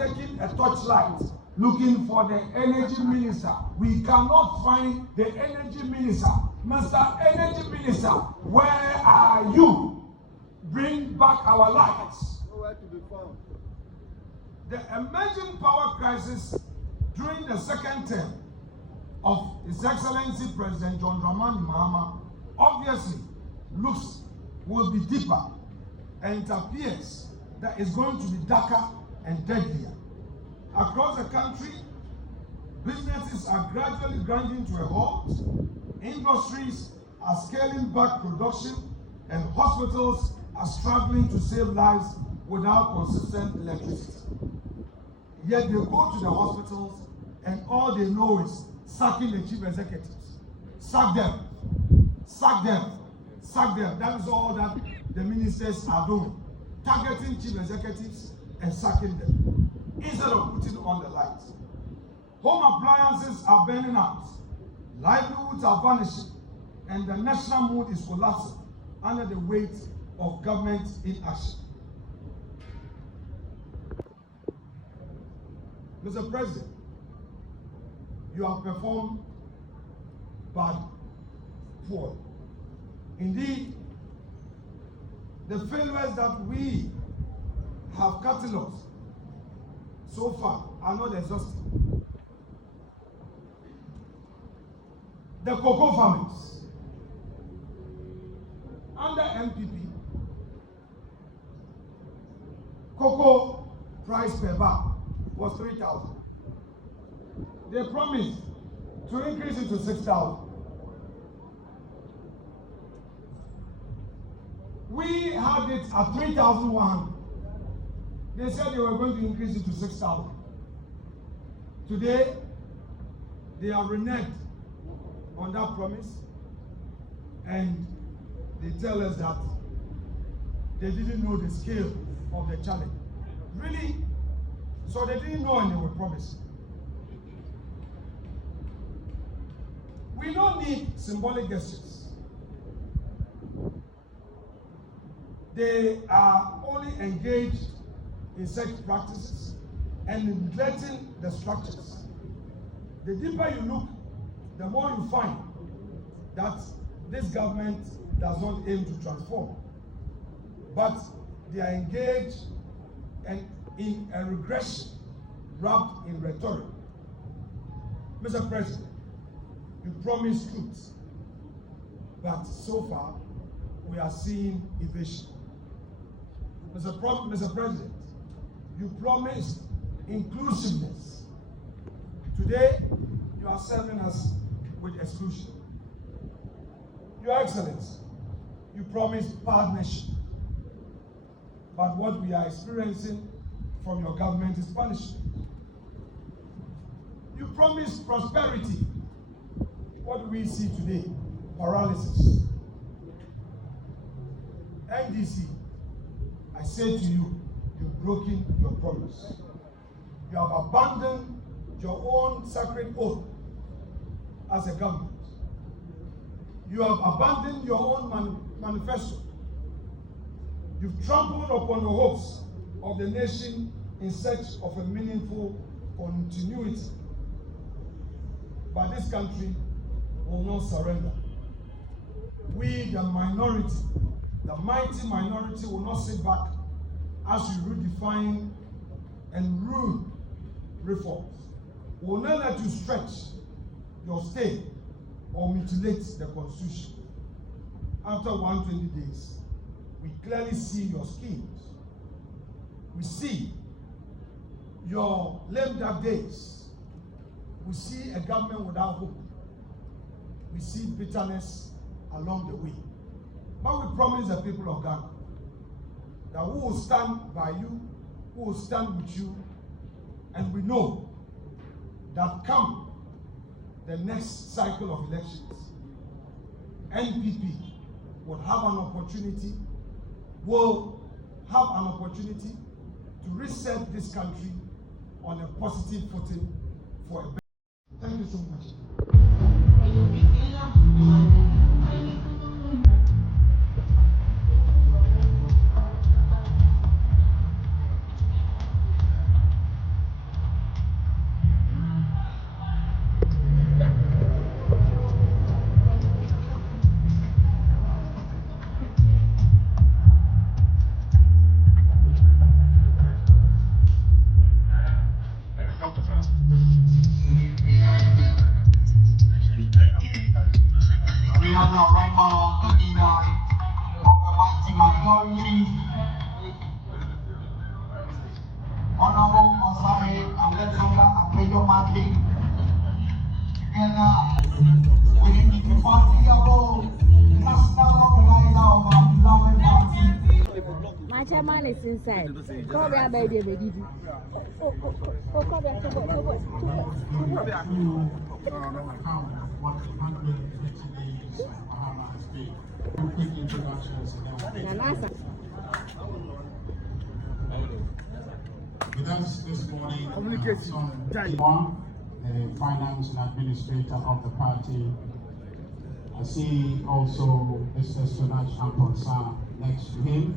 taken a torchlight looking for the energy minister. We cannot find the energy minister. Mr. Energy Minister, where are you? Bring back our lights. Nowhere to be found. The emerging power crisis during the second term of His Excellency President John Dramani Mahama obviously will be deeper, and it appears that it's going to be darker and deadlier. Across the country, businesses are gradually grinding to a halt, industries are scaling back production, and hospitals are struggling to save lives without consistent electricity. Yet they go to the hospitals and all they know is sacking the chief executives. Sack them, sack them, sack them. That is all that the ministers are doing. Targeting chief executives and sacking them, instead of putting on the lights. Home appliances are burning out, livelihoods are vanishing, and the national mood is collapsing under the weight of government inaction. Mr. President, you have performed badly, poorly. Indeed, the failures that we have cataloged so far are not exhaustive. The cocoa farmers under NPP, cocoa price per bag was 3,000. They promised to increase it to 6,000. We had it at 3,100. They said they were going to increase it to 6,000. Today, they are reneged on that promise, and they tell us that they didn't know the scale of the challenge. Really? So they didn't know and they were promising. We don't need symbolic gestures. They are only engaged in such practices and neglecting the structures. The deeper you look, the more you find that this government does not aim to transform, but they are engaged in a regression wrapped in rhetoric. Mr. President, you promised truth, but so far we are seeing evasion. Mr. President, you promised inclusiveness. Today, you are serving us with exclusion. Your Excellency, you promised partnership, but what we are experiencing from your government is punishment. You promised prosperity. What do we see today? Paralysis. NDC, I say to you, you've broken your promise. You have abandoned your own sacred oath as a government. You have abandoned your own manifesto. You've trampled upon the hopes of the nation in search of a meaningful continuity. But this country will not surrender. We, the minority, the mighty minority, will not sit back as you redefine and ruin reforms. We will not let you stretch your stay or mutilate the Constitution. After 120 days, we clearly see your schemes. We see your lame-duck days. We see a government without hope. We see bitterness along the way. But we promise the people of Ghana that we will stand by you, we will stand with you, and we know that come the next cycle of elections, NPP will have an opportunity to reset this country on a positive footing for a better. Thank you so much. Alexander Afenyo marking together with the fatigable national organizer of our beloved party. My chairman is inside. Come here, baby, baby. Oh, come here, come here. What 120 days Mahama has been. Quick introductions and then with us this morning, the finance and administrator of the party. I see also Mr. Sonaj Amponsa next to him.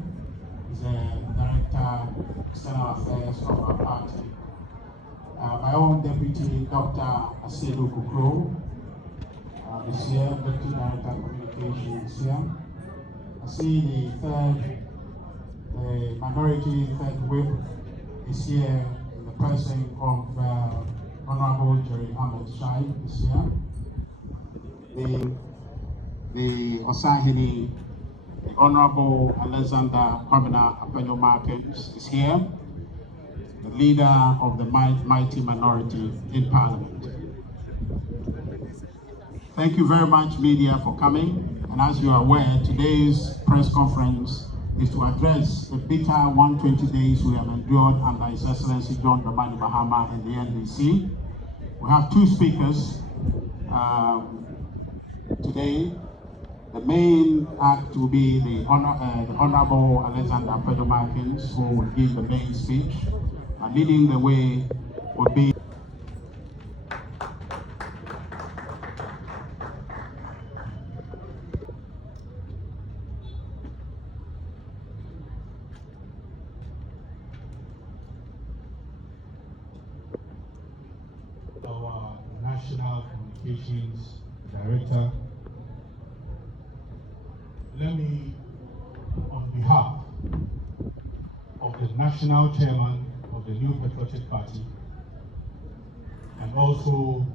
He's the director of external affairs of our party. My own deputy, Dr. Asedu Kukro, is here, deputy director of communications here. I see the minority third whip is here in the person of Honorable Jerry Ahmed Shai is here. The Osahini, the Honorable Alexander Kwamina Afenyo Markins is here, the leader of the mighty minority in Parliament. Thank you very much, media, for coming. And as you are aware, today's press conference is to address the bitter 120 days we have endured under His Excellency John Dramani Mahama and the NDC. We have two speakers today. The main act will be the Honorable Alexander Afenyo Markins, who will give the main speech. And leading the way would be our National Communications Director. Let me, on behalf of the National Chairman of the New Patriotic Party and also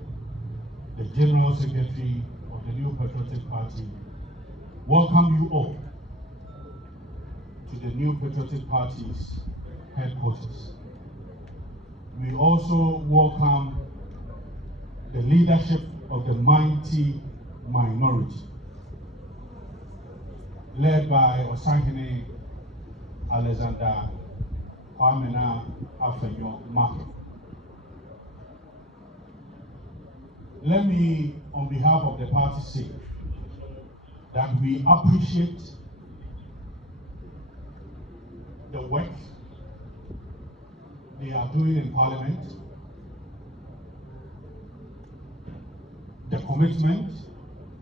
the General Secretary of the New Patriotic Party, welcome you all to the New Patriotic Party's headquarters. We also welcome the leadership of the mighty minority, led by Osahini Alexander Kwamina Afenyo Markins. Let me, on behalf of the party, say that we appreciate the work they are doing in Parliament, the commitment,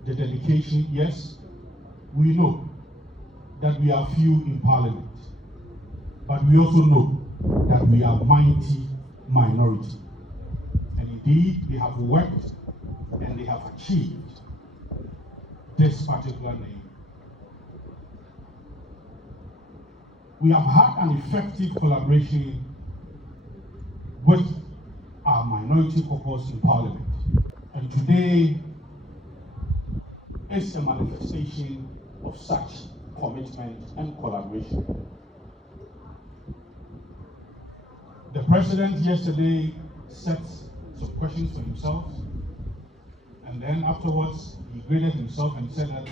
the dedication. Yes, we know that we are few in Parliament, but we also know that we are mighty minority. And indeed, they have worked and they have achieved this particular name. We have had an effective collaboration with our minority caucus in Parliament. And today is a manifestation of such commitment and collaboration. The President yesterday set some questions for himself, and then afterwards he graded himself and said that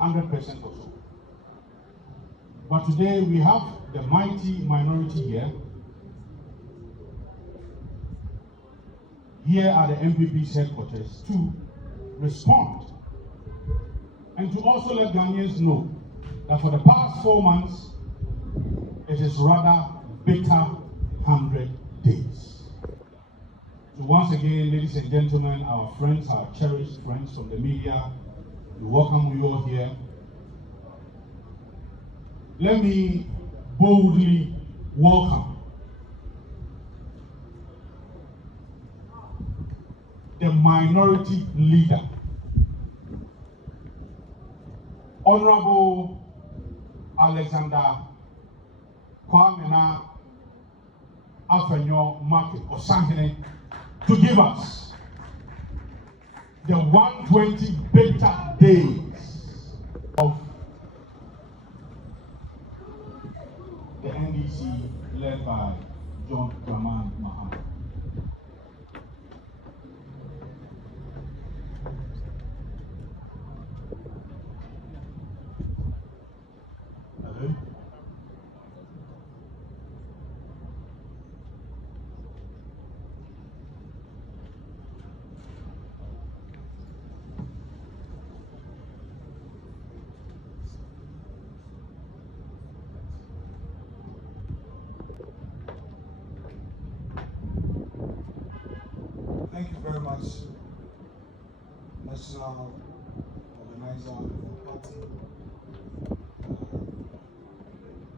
100% or so. But today we have the mighty minority here. Here are the NPP's headquarters to respond and to also let Ghanaians know that for the past 4 months, it is rather bitter 100 days. So once again, ladies and gentlemen, our friends, our cherished friends from the media, we welcome you all here. Let me boldly welcome the minority leader, Honorable Alexander Kwamina Afenyo Markins Osahini, to give us the 120 bitter days of the NDC led by John Dramani Mahama. Hello? Thank you very much, National Organizer of the Party,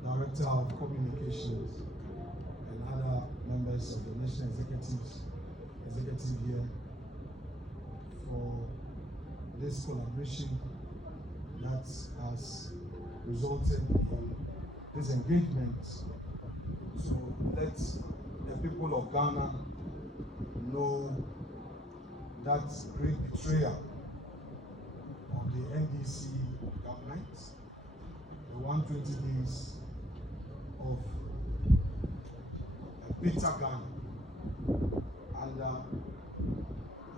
Director of Communications, and other members of the National Executive here for this collaboration that has resulted in this engagement to let the people of Ghana know that great betrayal of the NDC government, the 120 days of a bitter Ghana under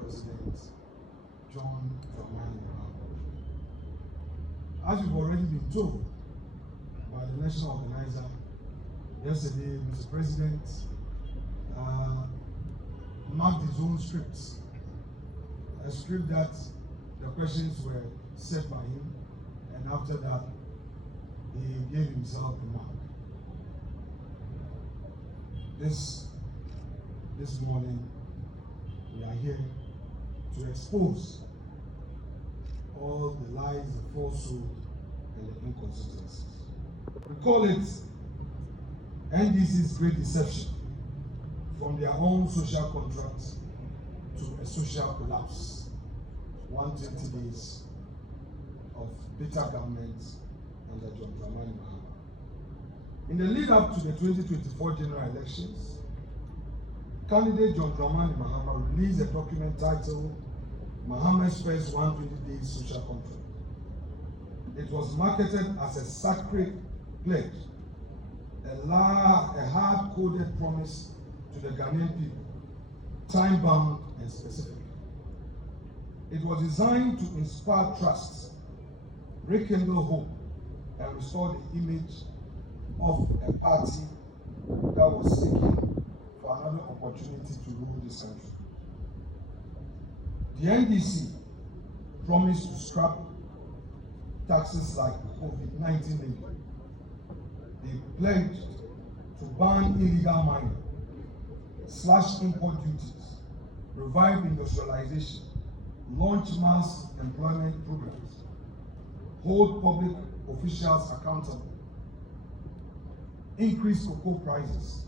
President John Dramani Mahama. As you've already been told by the national organizer yesterday, Mr. President marked his own script, a script that the questions were set by him, and after that, he gave himself a mark. This morning, we are here to expose all the lies, the falsehood, and the inconsistencies. We call it NDC's Great Deception, from their own social contract to a social collapse. 120 days of bitter government under John Dramani Mahama. In the lead up to the 2024 general elections, candidate John Dramani Mahama released a document titled Mahama's First 120 Days Social Contract. It was marketed as a sacred pledge, a hard-coded promise to the Ghanaian people, time-bound and specific. It was designed to inspire trust, rekindle hope, and restore the image of a party that was seeking for another opportunity to rule this country. The NDC promised to scrap taxes like COVID-19 levy. They pledged to ban illegal mining, slash import duties, revive industrialization, launch mass employment programs, hold public officials accountable, increase cocoa prices.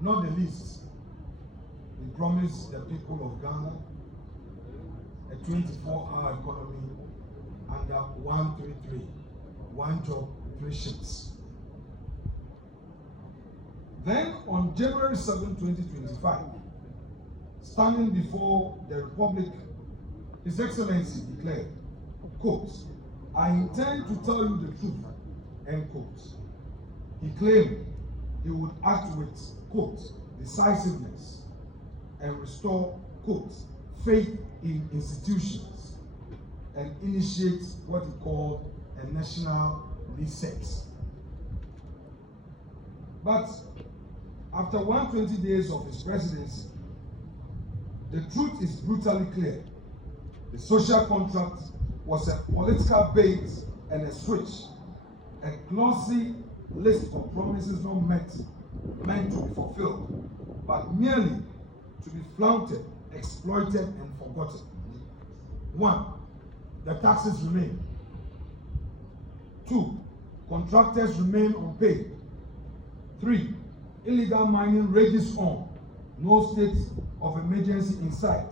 Not the least, we promise the people of Ghana a 24-hour economy under 133, one job, three shifts. Then on January 7, 2025, standing before the Republic, His Excellency declared, quote, "I intend to tell you the truth," end quote. He claimed he would act with, quote, "decisiveness and restore," quote, "faith in institutions and initiate what he called a national reset." But after 120 days of his presidency, the truth is brutally clear. The social contract was a political bait and a switch, a glossy list of promises not meant to be fulfilled, but merely to be flaunted, exploited, and forgotten. 1. The taxes remain. 2. Contractors remain unpaid. 3. Illegal mining rages on. No state of emergency in sight.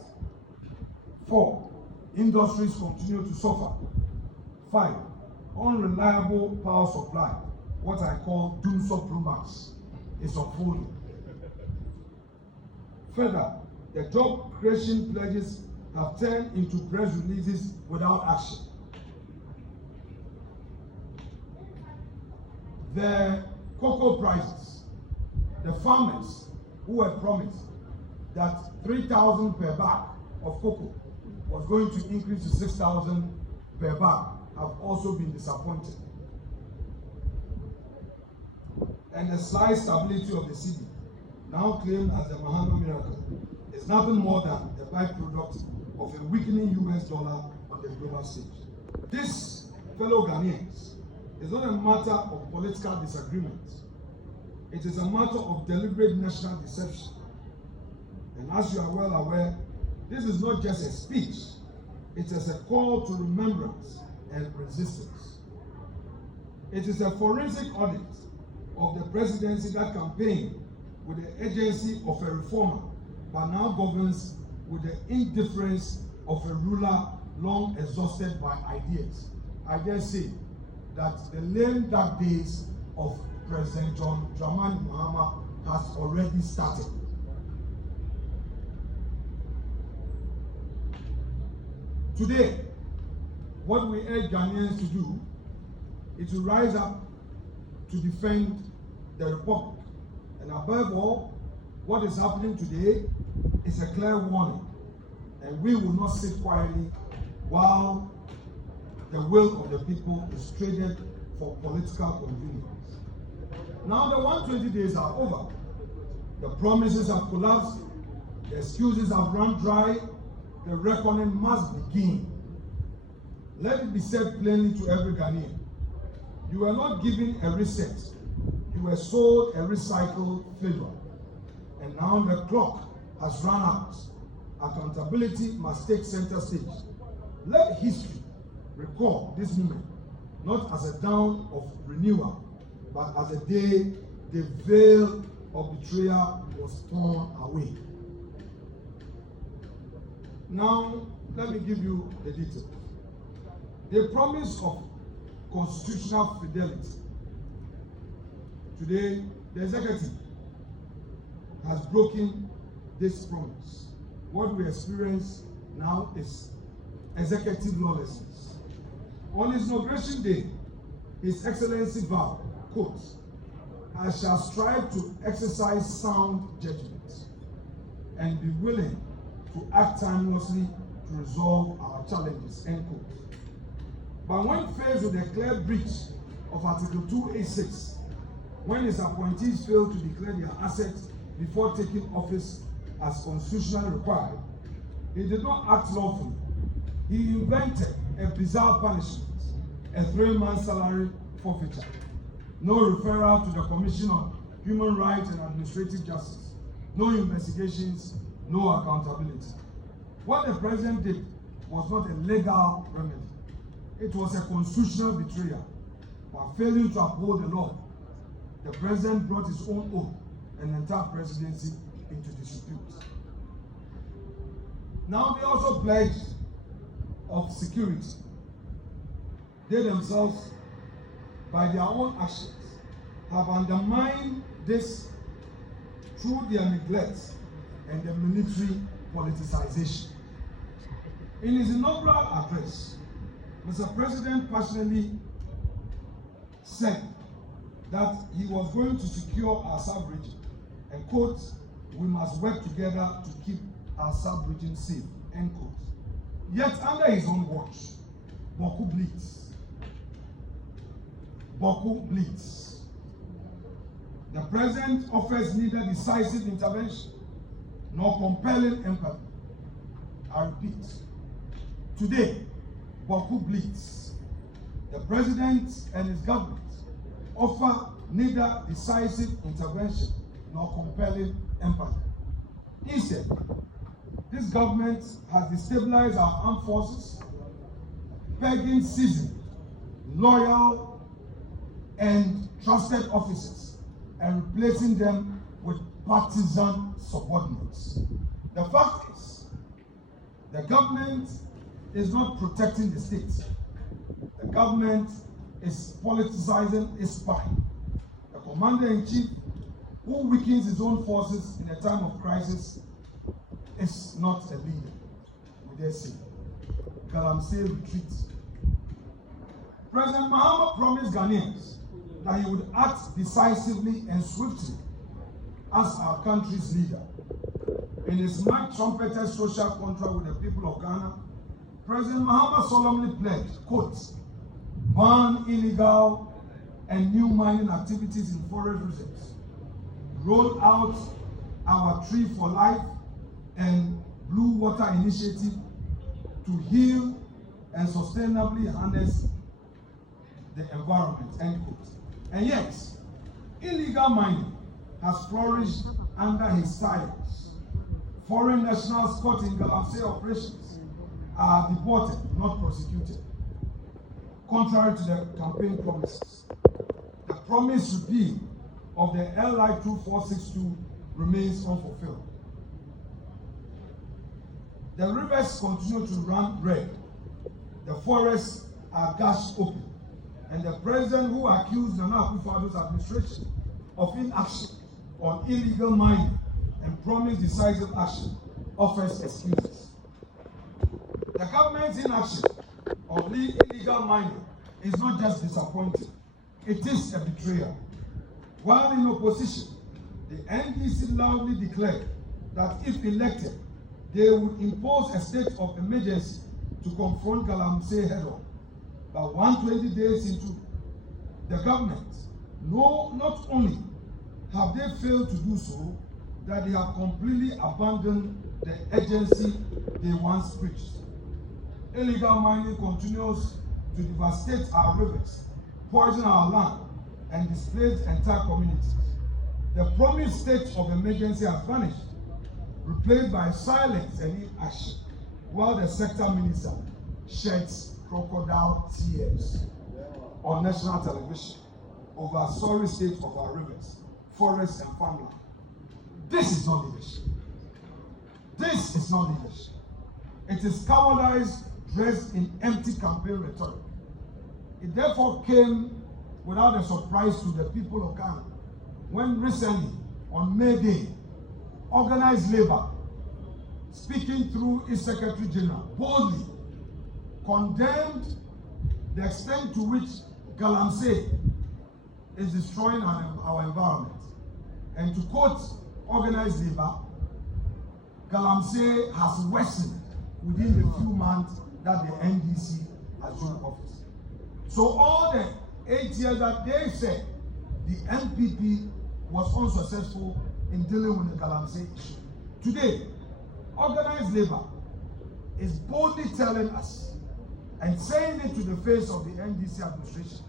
4. Industries continue to suffer. 5. Unreliable power supply, what I call doomsday rumors, is unfolding. Further, the job creation pledges have turned into press releases without action. The cocoa prices the farmers who were promised that 3,000 per bag of cocoa was going to increase to 6,000 per bag have also been disappointed. And the slight stability of the cedi, now claimed as the Mahama miracle, is nothing more than a byproduct of a weakening US dollar on the global stage. This, fellow Ghanaians, is not a matter of political disagreement. It is a matter of deliberate national deception. And as you are well aware, this is not just a speech, it is a call to remembrance and resistance. It is a forensic audit of the presidency that campaigned with the agency of a reformer, but now governs with the indifference of a ruler long exhausted by ideas. I dare say that the lame dark days of President John Dramani Mahama has already started. Today, what we urge Ghanaians to do is to rise up to defend the Republic. And above all, what is happening today is a clear warning. And we will not sit quietly while the will of the people is traded for political convenience. Now the 120 days are over. The promises have collapsed. The excuses have run dry. The reckoning must begin. Let it be said plainly to every Ghanaian. You were not given a reset. You were sold a recycled flavor. And now the clock has run out. Accountability must take center stage. Let history recall this moment, not as a dawn of renewal, but as a day the veil of betrayal was torn away. Now, let me give you the details. The promise of constitutional fidelity. Today, the executive has broken this promise. What we experience now is executive lawlessness. On his inauguration day, His Excellency vowed, quote, "I shall strive to exercise sound judgment and be willing to act timelessly to resolve our challenges," end quote. But when faced with a clear breach of Article 286, when his appointees failed to declare their assets before taking office as constitutionally required, he did not act lawfully. He invented a bizarre punishment, a 3-month salary forfeiture, no referral to the Commission on Human Rights and Administrative Justice, no investigations, no accountability. What the president did was not a legal remedy. It was a constitutional betrayal. By failing to uphold the law, the president brought his own oath and the entire presidency into disrepute. Now they also pledged of security. They themselves, by their own actions, have undermined this through their neglect and the military politicization. In his inaugural address, Mr. President passionately said that he was going to secure our sub-region, and quote, "We must work together to keep our sub-region safe," end quote. Yet under his own watch, Boku bleeds. Boku bleeds. The president offers neither decisive intervention nor compelling empathy. I repeat, today, Boku bleeds. The president and his government offer neither decisive intervention nor compelling empathy. Instead, this government has destabilized our armed forces, pegging seasoned, loyal, and trusted officers and replacing them with partisan subordinates. The fact is, the government is not protecting the state. The government is politicizing its spine. The commander-in-chief who weakens his own forces in a time of crisis is not a leader. We dare say, Galamsey retreats. President Mahama promised Ghanaians that he would act decisively and swiftly as our country's leader. In his much trumpeted social contract with the people of Ghana, President Mahama solemnly pledged, quote, ban illegal and new mining activities in forest reserves, roll out our Tree for Life and Blue Water Initiative to heal and sustainably harness the environment, end quote. And yet, illegal mining has flourished under his silence. Foreign nationals caught in Galamsey operations are deported, not prosecuted, contrary to the campaign promises. The promised repeal of the LI 2462 remains unfulfilled. The rivers continue to run red, the forests are gashed open, and the president who accused Nana Akufo-Addo's administration of inaction on illegal mining and promised decisive action offers excuses. The government's inaction on illegal mining is not just disappointing, it is a betrayal. While in opposition, the NDC loudly declared that if elected, they would impose a state of emergency to confront Galamsey head-on. But 120 days into the government, not only have they failed to do so, that they have completely abandoned the agency they once preached. Illegal mining continues to devastate our rivers, poison our land, and displace entire communities. The promised state of emergency has vanished, replaced by silence and inaction, while the sector minister sheds crocodile tears on national television over a sorry state of our rivers, forests, and farmland. This is not leadership. This is not leadership. It is cowardice dressed in empty campaign rhetoric. It therefore came without a surprise to the people of Ghana when recently, on May Day, organized labor, speaking through its Secretary General, boldly condemned the extent to which Galamsey is destroying our environment. And to quote organized labor, Galamsey has worsened within the few months that the NDC assumed office. So all the 8 years that they said the NPP was unsuccessful in dealing with the Galamsey issue, today, organized labor is boldly telling us and saying it to the face of the NDC administration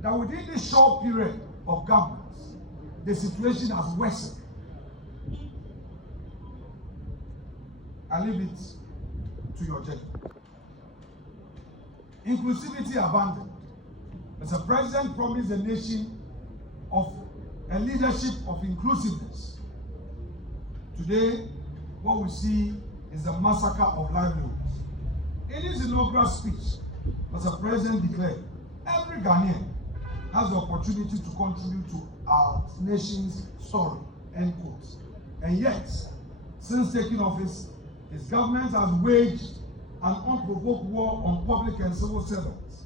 that within this short period of governance, the situation has worsened. I leave it to your judgment. Inclusivity abandoned. Mr. President promised the nation of a leadership of inclusiveness. Today, what we see is the massacre of livelihoods. In his inaugural speech, Mr. President declared, every Ghanaian has the opportunity to contribute to our nation's story, end quote. And yet, since taking office, his government has waged an unprovoked war on public and civil servants.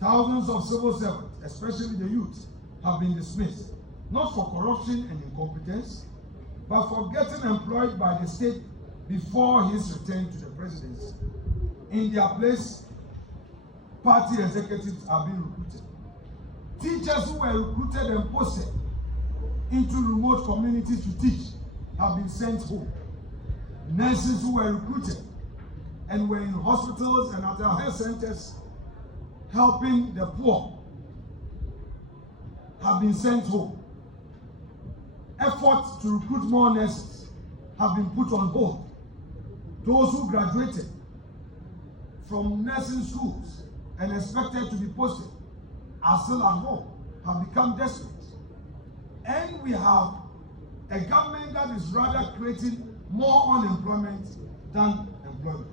Thousands of civil servants, especially the youth, have been dismissed, not for corruption and incompetence, but for getting employed by the state before his return to the presidency. In their place, party executives are being recruited. Teachers who were recruited and posted into remote communities to teach have been sent home. Nurses who were recruited and were in hospitals and at our health centers helping the poor have been sent home. Efforts to recruit more nurses have been put on hold. Those who graduated from nursing schools and expected to be posted are still at home, have become desperate. And we have a government that is rather creating more unemployment than employment.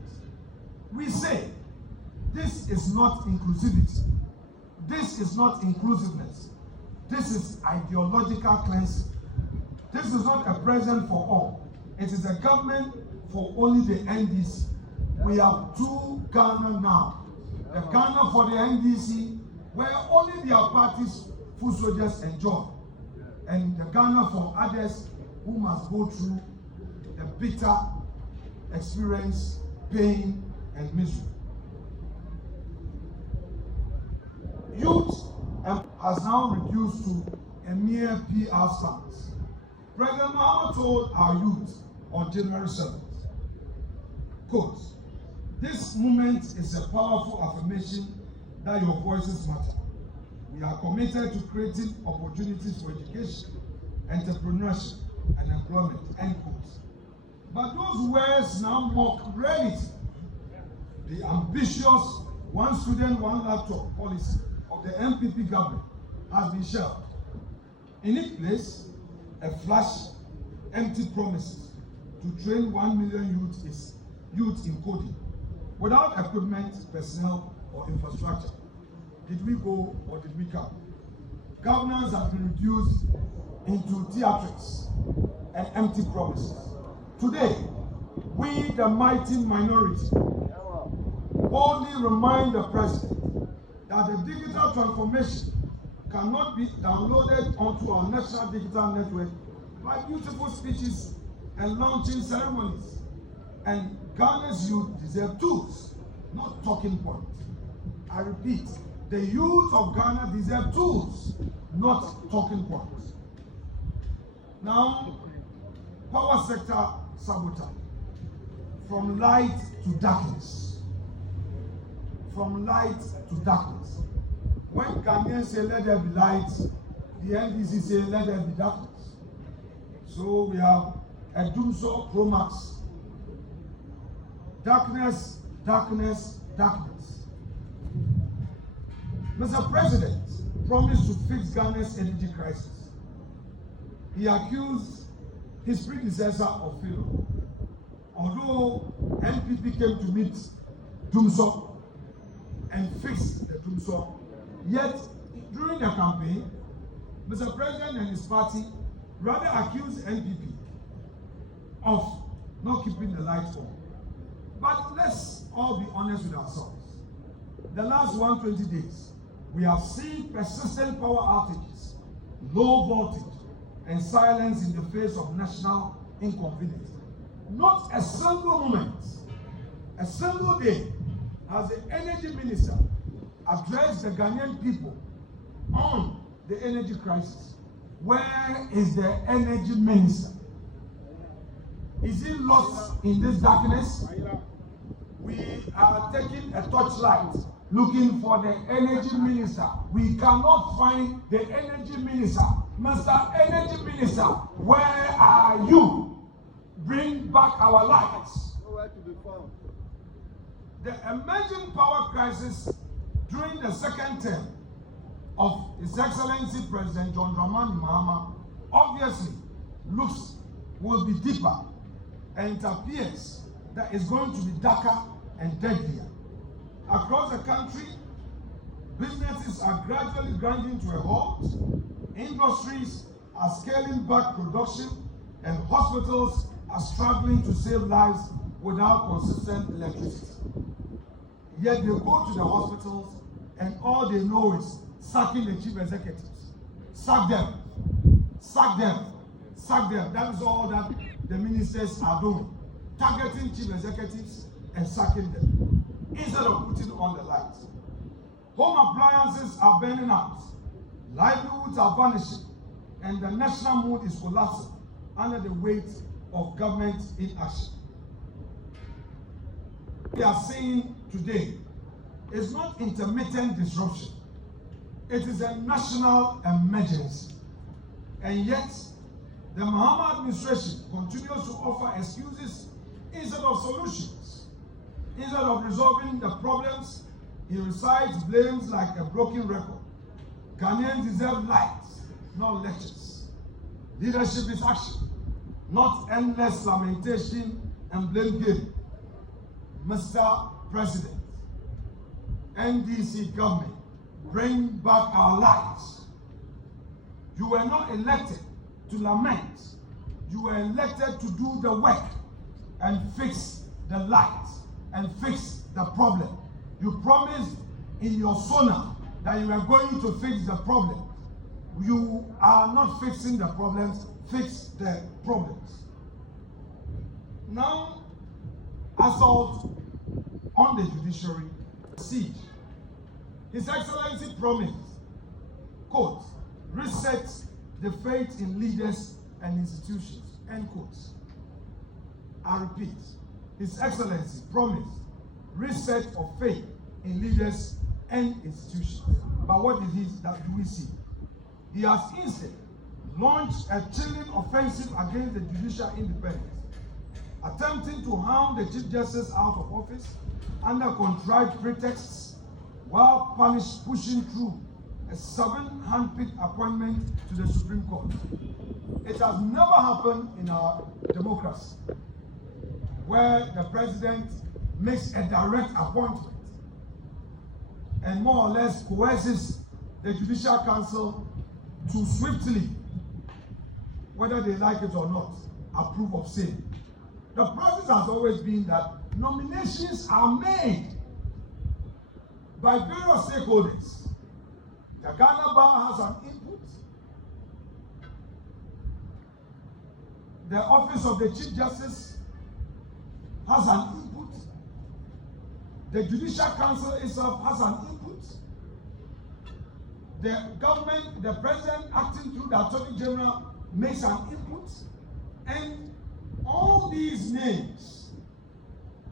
We say this is not inclusivity. This is not inclusiveness. This is ideological cleansing. This is not a president for all. It is a government for only the NDC. We have two Ghana now. The Ghana for the NDC, where only their party's full soldiers enjoy, and the Ghana for others who must go through the bitter experience, pain, and misery. Youth has now reduced to a mere PR stance. President Mahama told our youth on January 7th, quote, "This movement is a powerful affirmation that your voices matter. We are committed to creating opportunities for education, entrepreneurship, and employment," end quote. But those words now mock reality. The ambitious one student, one laptop policy of the NPP government has been shelved. In its place, a flash, empty promises to train 1 million youth in coding without equipment, personnel, or infrastructure. Did we go or did we come? Governance has been reduced into theatrics and empty promises. Today, we, the mighty minority, boldly remind the president that the digital transformation cannot be downloaded onto our national digital network by beautiful speeches and launching ceremonies. And Ghana's youth deserve tools, not talking points. I repeat, the youth of Ghana deserve tools, not talking points. Now, power sector sabotage. From light to darkness. From light to darkness. When Ghanaians say let there be light, the NDC say let there be darkness. So we have a Doomsday Pro Max. Darkness, darkness, darkness. Mr. President promised to fix Ghana's energy crisis. He accused his predecessor of failure. Although NPP came to meet Doomsday and fix the Doomsday, yet during the campaign, Mr. President and his party rather accused NPP of not keeping the lights on. But let's all be honest with ourselves. The last 120 days, we have seen persistent power outages, low voltage, and silence in the face of national inconvenience. Not a single moment, a single day has the energy minister addressed the Ghanaian people on the energy crisis. Where is the energy minister? Is he lost in this darkness? We are taking a torchlight looking for the energy minister. We cannot find the energy minister. Mr. Energy Minister, where are you? Bring back our lights. Nowhere to be found. The emerging power crisis during the second term of His Excellency President John Dramani Mahama obviously will be deeper, and it appears that it's going to be darker and deadlier. Across the country, businesses are gradually grinding to a halt, industries are scaling back production, and hospitals are struggling to save lives without consistent electricity. Yet they go to the hospitals and all they know is sacking the chief executives. Sack them, sack them, sack them. That is all that the ministers are doing. Targeting chief executives and sacking them, instead of putting on the lights. Home appliances are burning out, livelihoods are vanishing, and the national mood is collapsing under the weight of government inaction. We are seeing today is not intermittent disruption. It is a national emergency. And yet, the Mahama administration continues to offer excuses instead of solutions. Instead of resolving the problems, he recites blames like a broken record. Ghanaians deserve lights, not lectures. Leadership is action, not endless lamentation and blame game. Mr. President, NDC government, bring back our lights. You were not elected to lament. You were elected to do the work and fix the lights and fix the problem. You promised in your sonar that you were going to fix the problem. You are not fixing the problems. fix the problems. Now, assault on the judiciary, siege. His Excellency promised, quote, reset the faith in leaders and institutions, end quote. I repeat, His Excellency promised reset of faith in leaders and institutions. But what is it that do we see? He has instead launched a chilling offensive against the judicial independence, attempting to hound the Chief Justice out of office under contrived pretexts while pushing through a 7-handpicked appointment to the Supreme Court. It has never happened in our democracy where the president makes a direct appointment and more or less coerces the Judicial Council to swiftly, whether they like it or not, approve of same. The practice has always been that nominations are made by various stakeholders. The Ghana Bar has an input. The Office of the Chief Justice has an input. The Judicial Council itself has an input. The government, the president acting through the Attorney General makes an input. And all these names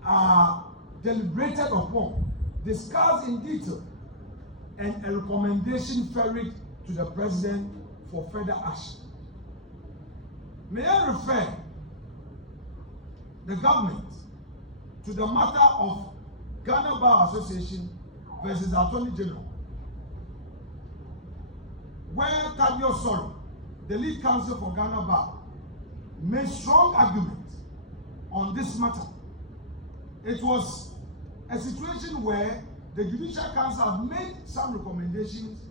are deliberated upon, discussed in detail, and a recommendation ferried to the president for further action. May I refer the government to the matter of Ghana Bar Association versus Attorney General, where Tadio Sori, the lead counsel for Ghana Bar, made strong arguments on this matter. It was a situation where the Judicial Council had made some recommendations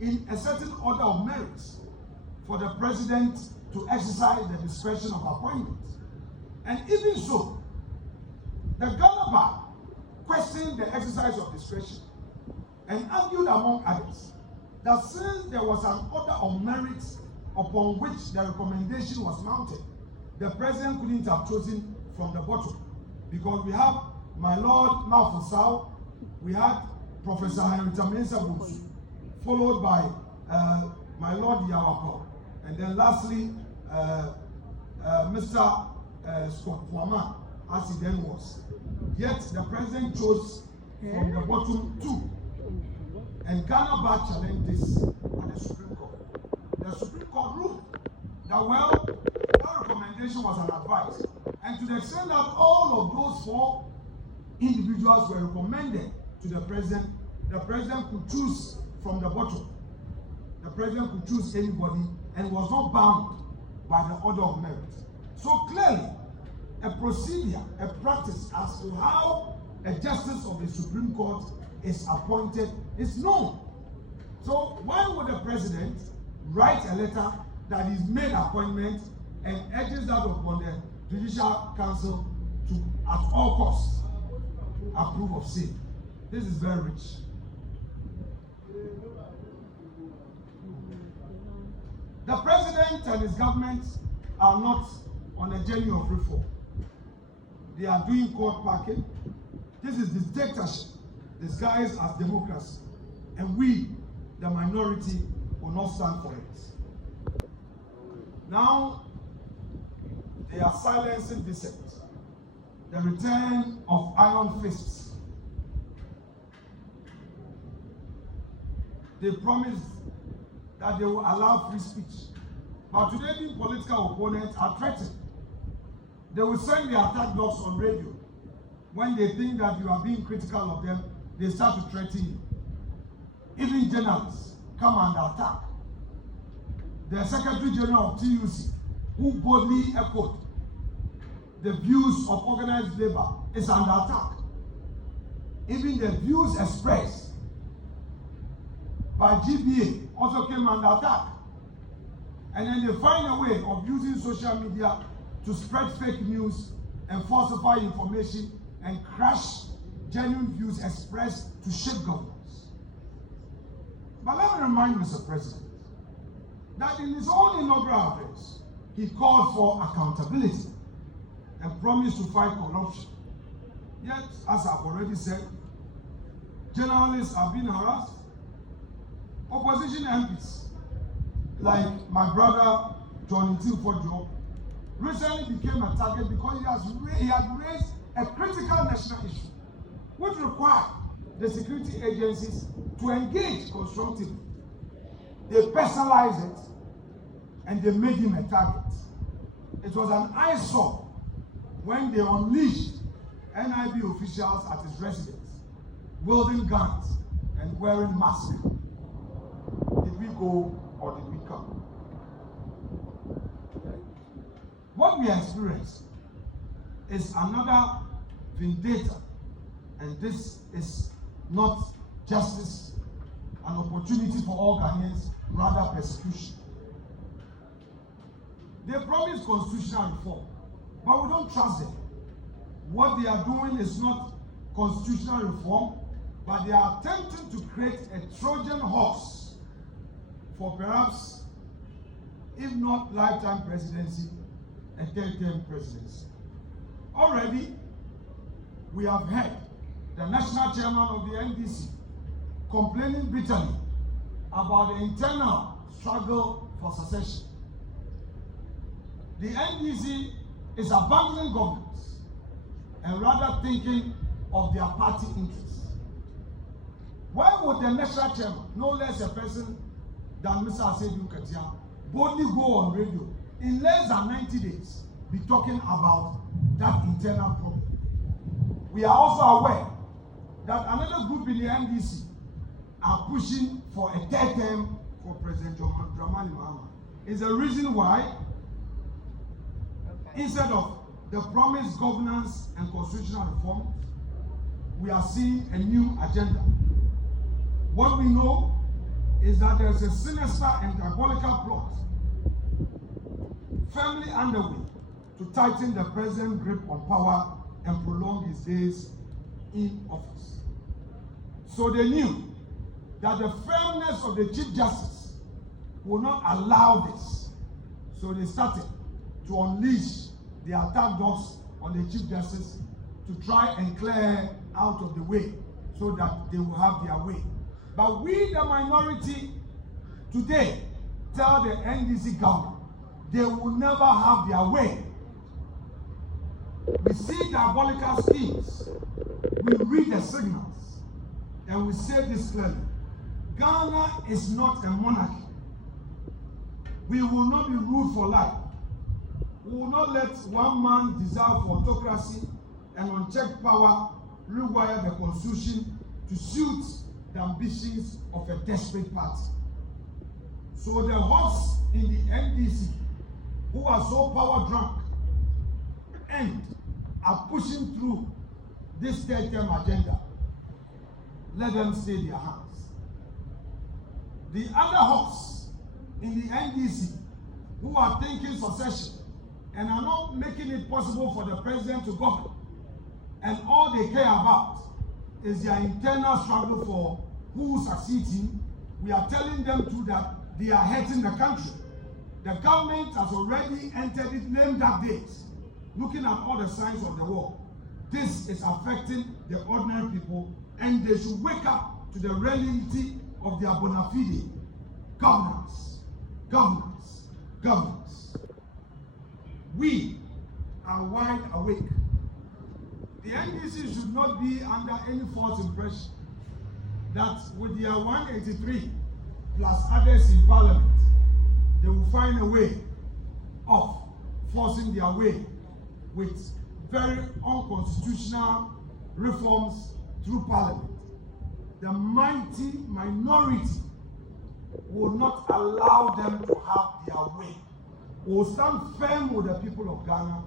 in a certain order of merits for the president to exercise the discretion of appointment. And even so, the Ghana Bar questioned the exercise of discretion and argued, among others, that since there was an order of merits upon which the recommendation was mounted, the president couldn't have chosen from the bottom, because we have my Lord Mafusau, we had Professor Henrietta Mensah Bonsu, followed by my Lord Yawako, and then lastly Mr. Scott Puama, as he then was. Yet the president chose from the bottom two, and Ghana Bar challenged this at the Supreme Court. The Supreme Court ruled that, well, that recommendation was an advice, and to the extent that all of those 4 individuals were recommended to the president could choose from the bottom. The president could choose anybody and was not bound by the order of merit. So clearly, a procedure, a practice as to how a justice of the Supreme Court is appointed is known. So why would the president write a letter that is made appointment and urges that upon the Judicial Council to, at all costs, approve of same? This is very rich. The president and his government are not on a journey of reform. They are doing court packing. This is dictatorship disguised as democracy. And we, the minority, will not stand for it. Now, they are silencing dissent. The return of iron fists. They promised that they will allow free speech. But today, the political opponents are threatened. They will send their attack dogs on radio. When they think that you are being critical of them, they start to threaten you. Even journalists come under attack. The Secretary General of TUC, who boldly echoed the views of organized labor, is under attack. Even the views expressed by GBA also came under attack. And then they find a way of using social media to spread fake news and falsify information and crush genuine views expressed to shape governments. But let me remind Mr. President that in his own inaugural address, he called for accountability and promised to fight corruption. Yet, as I've already said, journalists have been harassed. Opposition MPs, like my brother John Tilford, recently became a target because he had raised a critical national issue, which required the security agencies to engage constructively. They personalized it and they made him a target. It was an eyesore when they unleashed NIB officials at his residence, wielding guns and wearing masks. Did we go or did we come? What we experience is another vendetta, and this is not justice, an opportunity for all Ghanaians, rather persecution. They promise constitutional reform, but we don't trust them. What they are doing is not constitutional reform, but they are attempting to create a Trojan horse for perhaps, if not lifetime presidency, a third-term presidency. Already, we have heard the national chairman of the NDC complaining bitterly about the internal struggle for succession. The NDC is abandoning governance and rather thinking of their party interests. Why would the national chairman, no less a person than Mr. Asebiu Katia, boldly go on radio in less than 90 days be talking about that internal problem? We are also aware that another group in the NDC are pushing for a third term for President Dramani Mahama. Is the reason why, instead of the promised governance and constitutional reform, we are seeing a new agenda. What we know is that there is a sinister and diabolical plot firmly underway to tighten the president's grip on power and prolong his days in office. So they knew that the firmness of the Chief Justice will not allow this. So they started to unleash the attack dogs on the Chief Justice to try and clear out of the way so that they will have their way. But we, the minority, today tell the NDC government they will never have their way. We see diabolical schemes, we read the signals, and we say this clearly. Ghana is not a monarchy. We will not be ruled for life. We will not let one man desire for autocracy and unchecked power rewire the constitution to suit the ambitions of a desperate party. So the hawks in the NDC who are so power drunk and are pushing through this third-term agenda, let them stay their hands. The other hawks in the NDC who are thinking succession and are not making it possible for the president to govern, and all they care about is their internal struggle for who succeeds him, we are telling them too that they are hurting the country. The government has already entered it, named that date, looking at all the signs of the war. This is affecting the ordinary people, and they should wake up to the reality of their bona fide governance. Governance. Governance. We are wide awake. The NDC should not be under any false impression that with their 183 plus others in parliament, they will find a way of forcing their way with very unconstitutional reforms through parliament. The mighty minority will not allow them to have their way. We will stand firm with the people of Ghana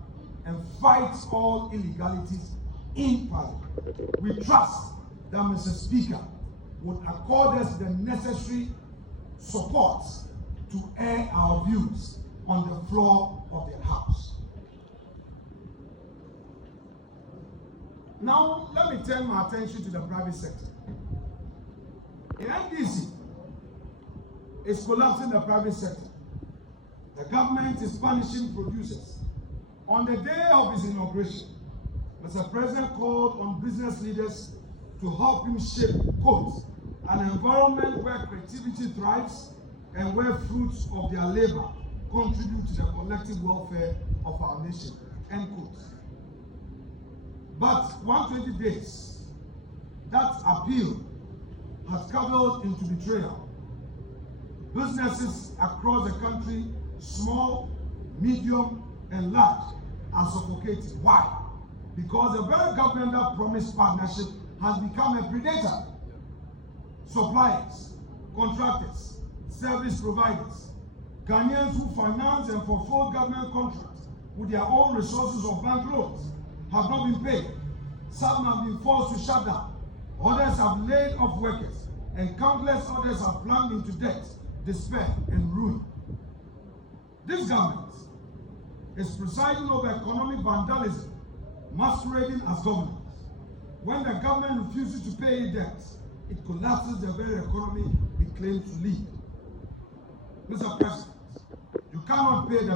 and fight all illegalities in parliament. We trust that Mr. Speaker would accord us the necessary support to air our views on the floor of the House. Now, let me turn my attention to the private sector. The NDC is collapsing the private sector. The government is punishing producers. On the day of his inauguration, Mr. President called on business leaders to help him shape, quote, an environment where creativity thrives and where fruits of their labor contribute to the collective welfare of our nation, end quote. But 120 days, that appeal has curdled into betrayal. Businesses across the country, small, medium, and large, are suffocating. Why? Because the very government that promised partnership has become a predator. Suppliers, contractors, service providers, Ghanaians who finance and fulfill government contracts with their own resources or bank loans have not been paid. Some have been forced to shut down. Others have laid off workers, and countless others have plunged into debt, despair, and ruin. This government is presiding over economic vandalism, masquerading as governance. When the government refuses to pay its debts, it collapses the very economy it claims to lead. Mr. President, you cannot pay the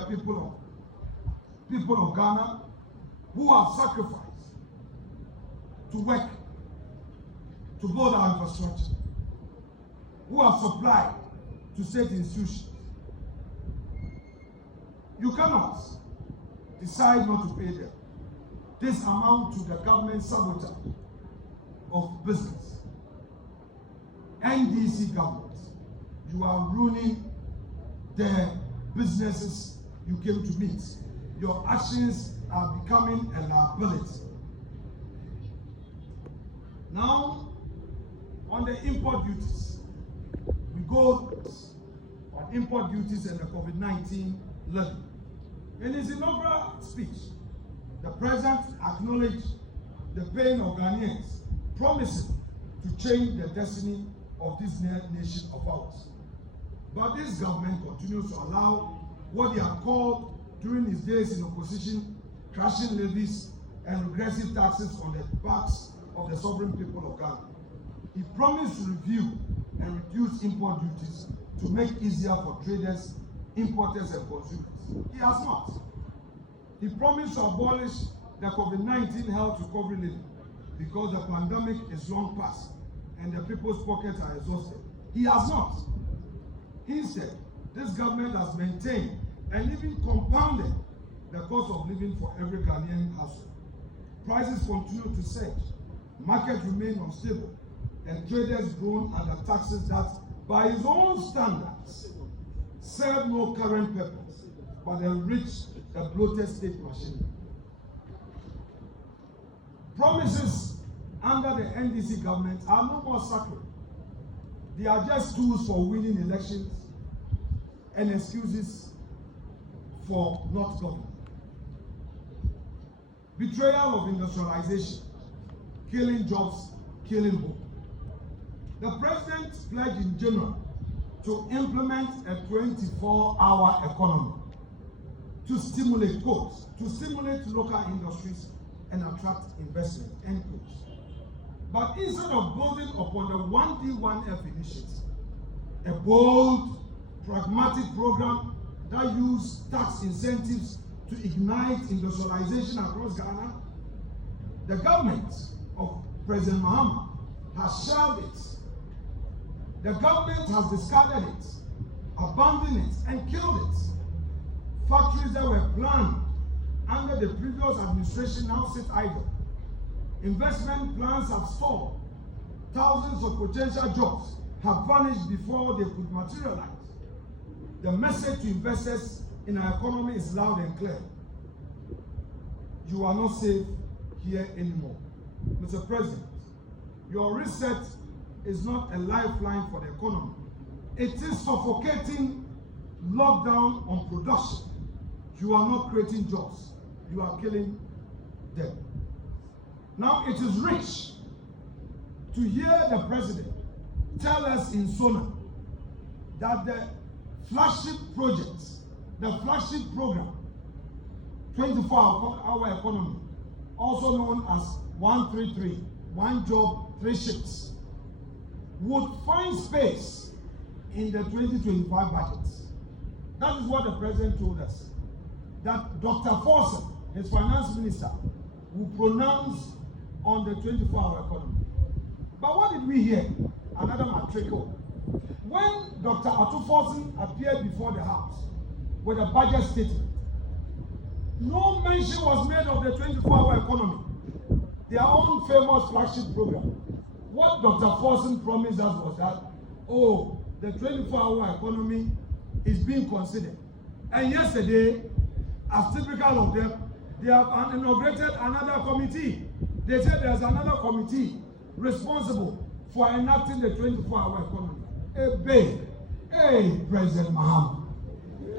people of Ghana who have sacrificed to work, to build our infrastructure, who have supplied to state institutions. You cannot decide not to pay them. This amounts to the government sabotage of business. NDC government, you are ruining the businesses you came to meet. Your actions are becoming a liability. Now, on the import duties, we go on import duties and the COVID-19 levy. In his inaugural speech, the president acknowledged the pain of Ghanaians, promising to change the destiny of this nation of ours. But this government continues to allow what they have called during his days in opposition, crashing levies and regressive taxes on the backs of the sovereign people of Ghana. He promised to review and reduce import duties to make it easier for traders, importers, and consumers. He has not. He promised to abolish the COVID-19 health recovery levy because the pandemic is long past and the people's pockets are exhausted. He has not. Instead, this government has maintained and even compounded the cost of living for every Ghanaian household. Prices continue to surge, markets remain unstable, and traders groan under taxes that, by his own standards, serve no current purpose, but enrich the bloated state machine. Promises under the NDC government are no more sacred. They are just tools for winning elections and excuses for not governing. Betrayal of industrialization, killing jobs, killing hope. The president pledged in January to implement a 24-hour economy to stimulate growth, to stimulate local industries and attract investment, end quote. But instead of building upon the 1D1F initiative, a bold, pragmatic program that used tax incentives to ignite industrialization across Ghana, the government of Prez Mahama has shelved it. The government has discarded it, abandoned it, and killed it. Factories that were planned under the previous administration now sit idle. Investment plans have stalled. Thousands of potential jobs have vanished before they could materialize. The message to investors in our economy is loud and clear. You are not safe here anymore. Mr. President, your reset is not a lifeline for the economy. It is suffocating lockdown on production. You are not creating jobs. You are killing them. Now it is rich to hear the president tell us in Sona that the flagship projects, the flagship program, 24-hour economy, also known as 133, one job, three shifts, would find space in the 2025 budget. That is what the president told us. That Dr. Forson, his finance minister, will pronounce on the 24-hour economy. But what did we hear? Another matricle. When Dr. Atu Forson appeared before the House with a budget statement, no mention was made of the 24-hour economy, their own famous flagship program. What Dr. Forson promised us was that, oh, the 24-hour economy is being considered. And yesterday, as typical of them, they have inaugurated another committee. They said there's another committee responsible for enacting the 24-hour economy. Hey, President Mahama.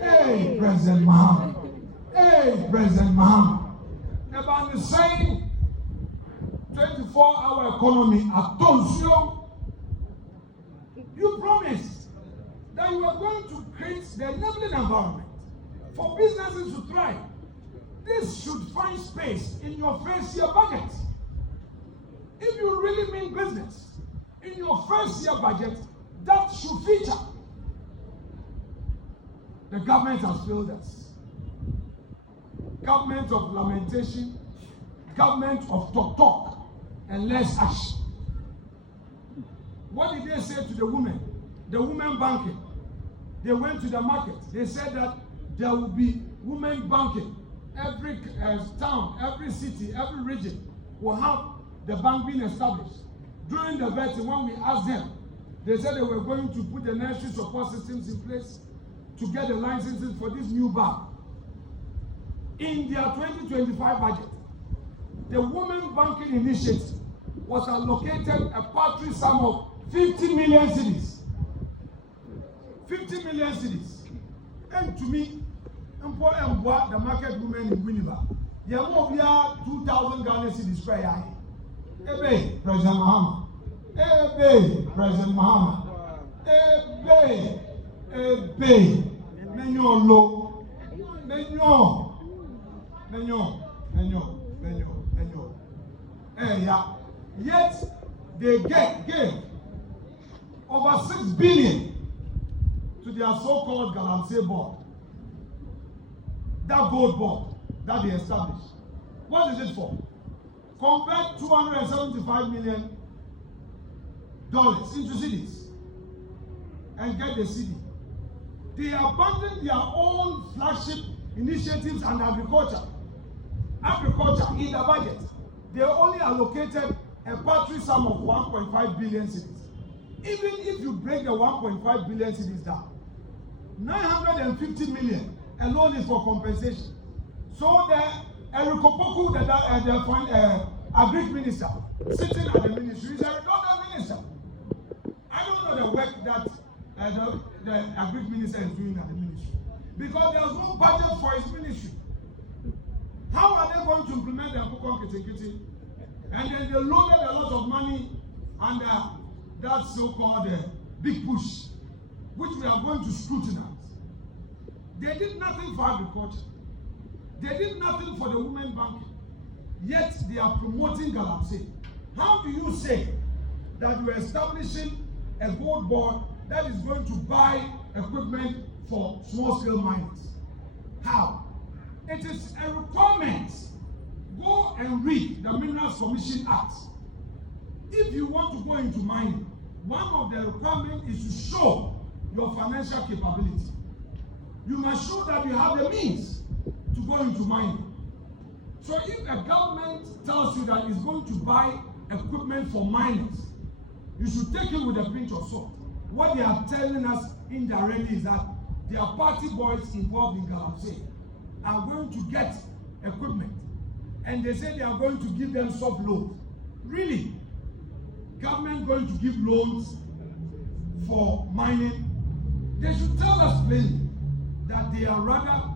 Hey, President Mahama. Hey, President Mahama. About the same 24-hour economy at Tonsio, you promised that you are going to create the enabling environment for businesses to thrive. This should find space in your first year budget. If you really mean business, in your first year budget, that should feature. The government has failed us. Government of lamentation, government of talk, and less action. What did they say to the women? The women banking. They went to the market. They said that there will be women banking. Every town, every city, every region will have the bank being established. During the vetting, when we asked them, they said they were going to put the necessary support systems in place to get the licenses for this new bank. In their 2025 budget, the Women Banking Initiative was allocated a paltry sum of 50 million cedis. 50 million cedis. And to me, the market women in Winneba, there will be 2,000 Ghana cedis per year. Eeii, President Mahama. Eeii, President Mahama. Eeii, Menyo low. Menyo. Yet they gave over 6 billion to their so-called Galamsey board. That gold board that they established. What is it for? Convert $275 million into cedis and get the cedi. They abandoned their own flagship initiatives and agriculture in the budget. They only allocated a paltry sum of 1.5 billion cedis. Even if you break the 1.5 billion cedis down, 950 million alone is for compensation. So the Erikopoku, the agri minister, sitting at the ministry, is a redundant minister. I don't know the work that the agri minister is doing at the ministry, because there's no budget for his ministry. How are they going to implement the Akukon Kitikiti? And then they loaded a lot of money under that so-called big push, which we are going to scrutinize. They did nothing for agriculture. They did nothing for the women banking. Yet they are promoting Galamsey. How do you say that you are establishing a gold board that is going to buy equipment for small-scale miners? How? It is a requirement. Go and read the Minerals Commission Act. If you want to go into mining, one of the requirements is to show your financial capability. You must show that you have the means to go into mining. So if a government tells you that it's going to buy equipment for miners, you should take it with a pinch of salt. What they are telling us indirectly is that their party boys involved in Galamsey are going to get equipment. And they say they are going to give them soft loans. Really? Government going to give loans for mining? They should tell us plainly that they are rather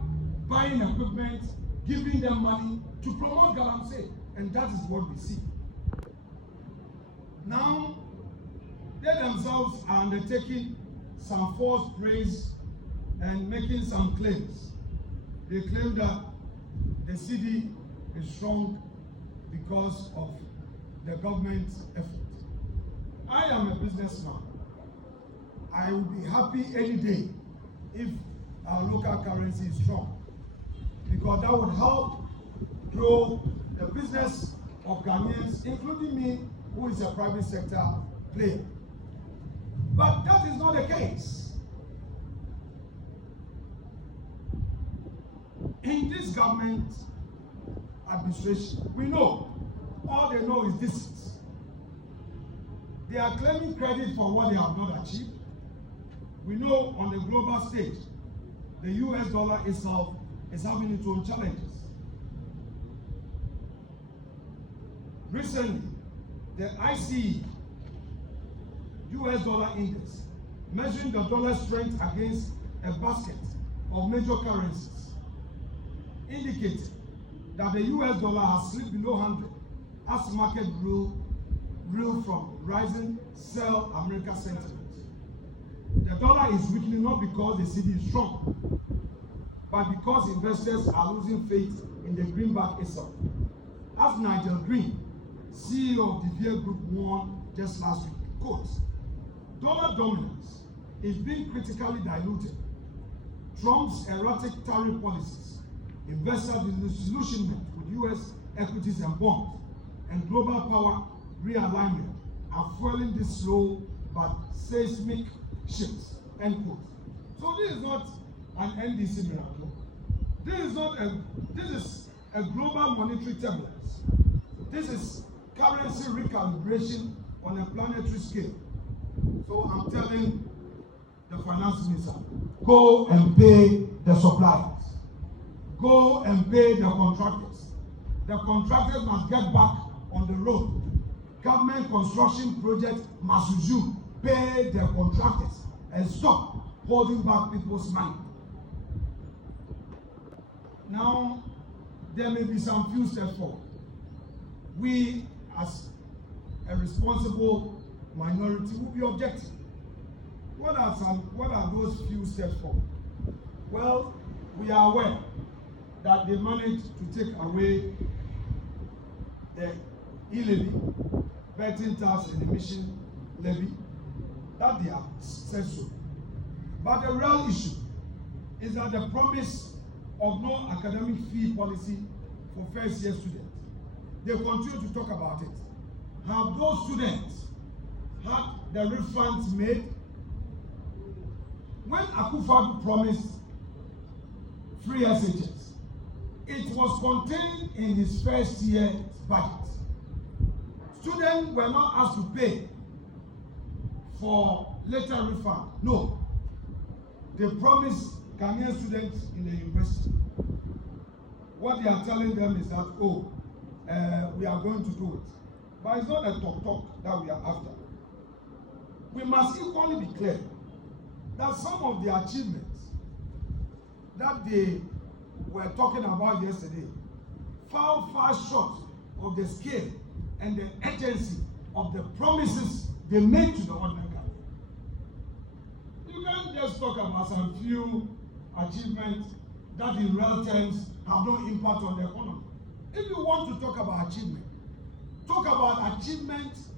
buying equipment, giving them money to promote Galamsey. And that is what we see. Now, they themselves are undertaking some false praise and making some claims. They claim that the cedi is strong because of the government's effort. I am a businessman. I would be happy any day if our local currency is strong, because that would help grow the business of Ghanaians, including me, who is a private sector player. But that is not the case. In this government administration, we know all they know is deceit. They are claiming credit for what they have not achieved. We know on the global stage, the US dollar itself is having its own challenges. Recently, the Eeii US dollar index, measuring the dollar strength against a basket of major currencies, indicated that the US dollar has slipped below 100 as market rule from rising sell America sentiment. The dollar is weakening not because the cedi is strong, but because investors are losing faith in the greenback itself. As Nigel Green, CEO of the Eeii Group, warned just last week, quote, "Dollar dominance is being critically diluted. Trump's erratic tariff policies, investor disillusionment with US equities and bonds, and global power realignment are fueling this slow but seismic shifts." End quote. So this is not an NDC miracle. This is a global monetary turbulence. This is currency recalibration on a planetary scale. So I'm telling the finance minister, go and pay the suppliers. Go and pay the contractors. The contractors must get back on the road. Government construction projects must resume. Pay the contractors and stop holding back people's money. Now, there may be some few steps forward. We, as a responsible minority, will be objecting. What are those few steps forward? Well, we are aware that they managed to take away the e-levy, betting tax and emission levy, that they have said so. But the real issue is that the promise of no academic fee policy for first year students, they continue to talk about it. Have those students had the refunds made? When Akufo-Addo promised free SHS, it was contained in his first year's budget. Students were not asked to pay for later refund. No. They promised Ghanaian students in the university. What they are telling them is that, we are going to do it. But it's not a talk that we are after. We must equally be clear that some of the achievements that they were talking about yesterday far short of the scale and the urgency of the promises they made to the ordinary Ghanaian. You can't just talk about some few achievements that in real terms have no impact on the economy. If you want to talk about achievement, talk about achievements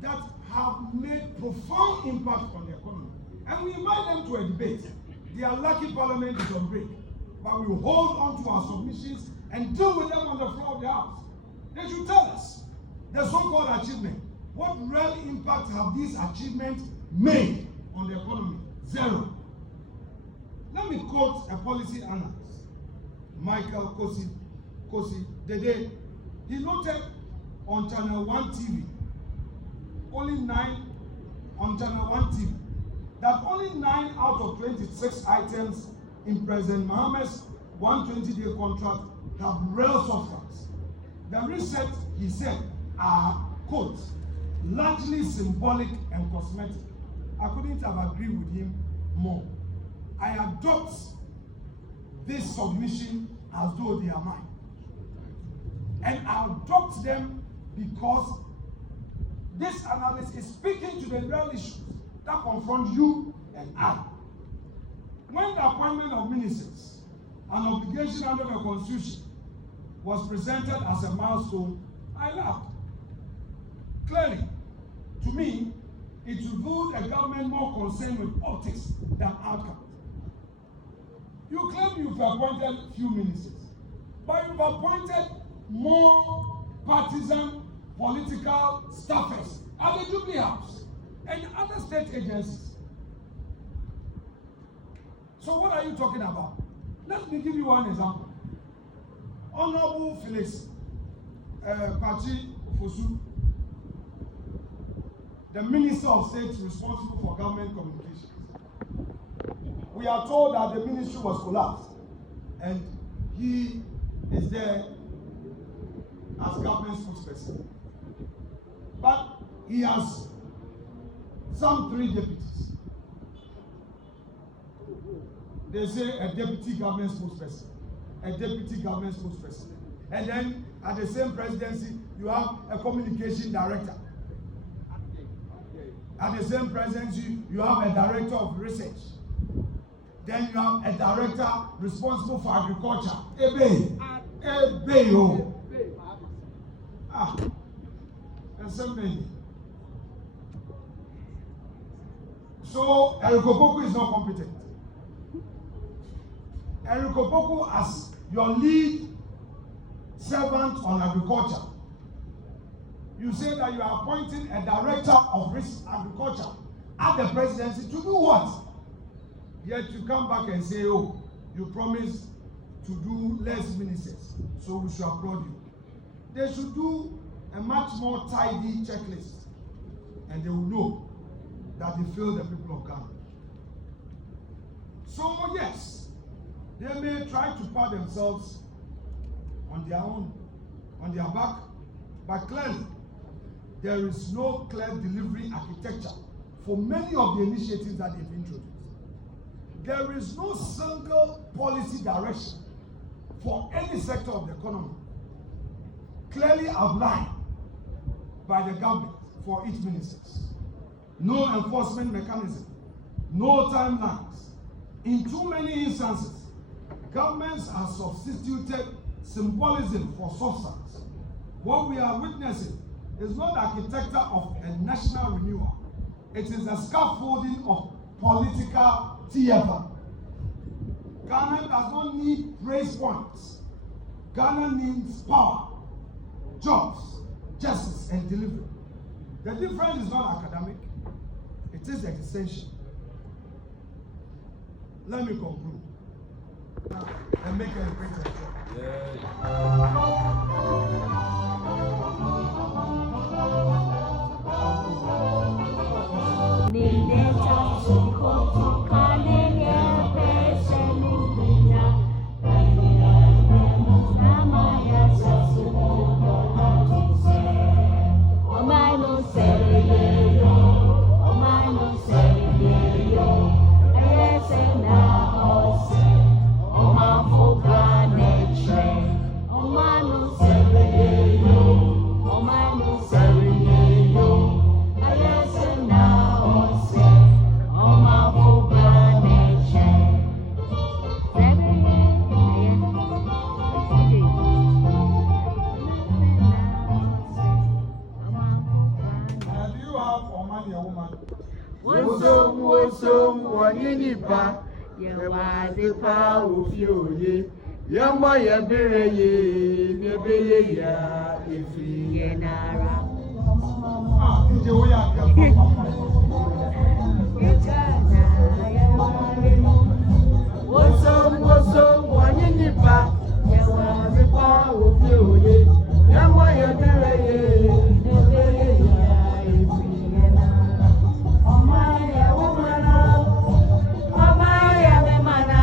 that have made profound impact on the economy. And we invite them to a debate. They are lucky Parliament is on break. But we will hold on to our submissions and deal with them on the floor of the House. They should tell us the so-called achievement. What real impact have these achievements made on the economy? Zero. Let me quote a policy analyst, Michael Kosi Dede. He noted on Channel 1 TV, that only 9 out of 26 items in President Mahama's 120-day contract have real substance. The reset, he said, are, quote, largely symbolic and cosmetic. I couldn't have agreed with him more. I adopt this submission as though they are mine. And I adopt them because this analysis is speaking to the real issues that confront you and I. When the appointment of ministers, an obligation under the Constitution, was presented as a milestone, I laughed. Clearly, to me, it revealed a government more concerned with optics than outcomes. You claim you've appointed few ministers, but you've appointed more partisan political staffers at the Jubilee House and other state agencies. So what are you talking about? Let me give you one example. Honorable Felix Pachi Fosu, the Minister of State responsible for government communications. We are told that the ministry was collapsed and he is there as government spokesperson. But he has some 3 deputies. They say a deputy government spokesperson, a deputy government spokesperson. And then at the same presidency, you have a communication director. At the same presidency, you have a director of research. Then you have a director responsible for agriculture. Eeii. So Erikopoku is not competent. Erikopoku, as your lead servant on agriculture, you say that you are appointing a director of agriculture at the presidency to do what? Yet you come back and say, oh, you promised to do less ministers, so we should applaud you. They should do a much more tidy checklist, and they will know that they failed the people of Ghana. So yes, they may try to pat themselves on their own, on their back, but clearly there is no clear delivery architecture for many of the initiatives that they've introduced. There is no single policy direction for any sector of the economy clearly outlined by the government for each ministers. No enforcement mechanism, no timelines. In too many instances, governments have substituted symbolism for substance. What we are witnessing is not the architecture of a national renewal. It is a scaffolding of political theater. Ghana does not need praise points. Ghana needs power, jobs, justice, and delivery. The difference is not academic, it is existential. Let me conclude and make a great Yama ya bere ye, nebeye ya efi ye nara. Wosom wanye nipa, yawa zipa ofi oye. Yama ya bere ye, nebeye ya efi ye nara. Oma ya womana, oma ya memana.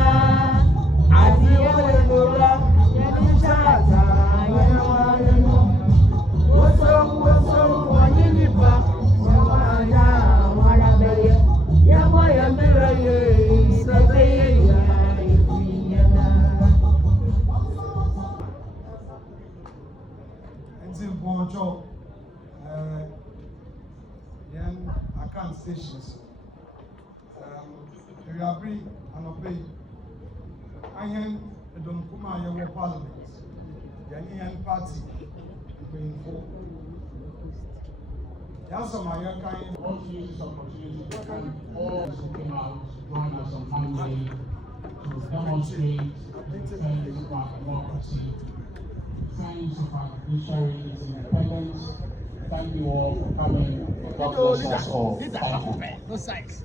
Stations. We are free and obey. I am the Domkuma Yawa Parliament, the Anian Party, being for. Yes, my young kind. Also use this opportunity to thank all who came out to join us on Monday to demonstrate defense of our democracy, defense of our judiciary's independence. Thank you all for coming. God bless us all. Thank you. No size.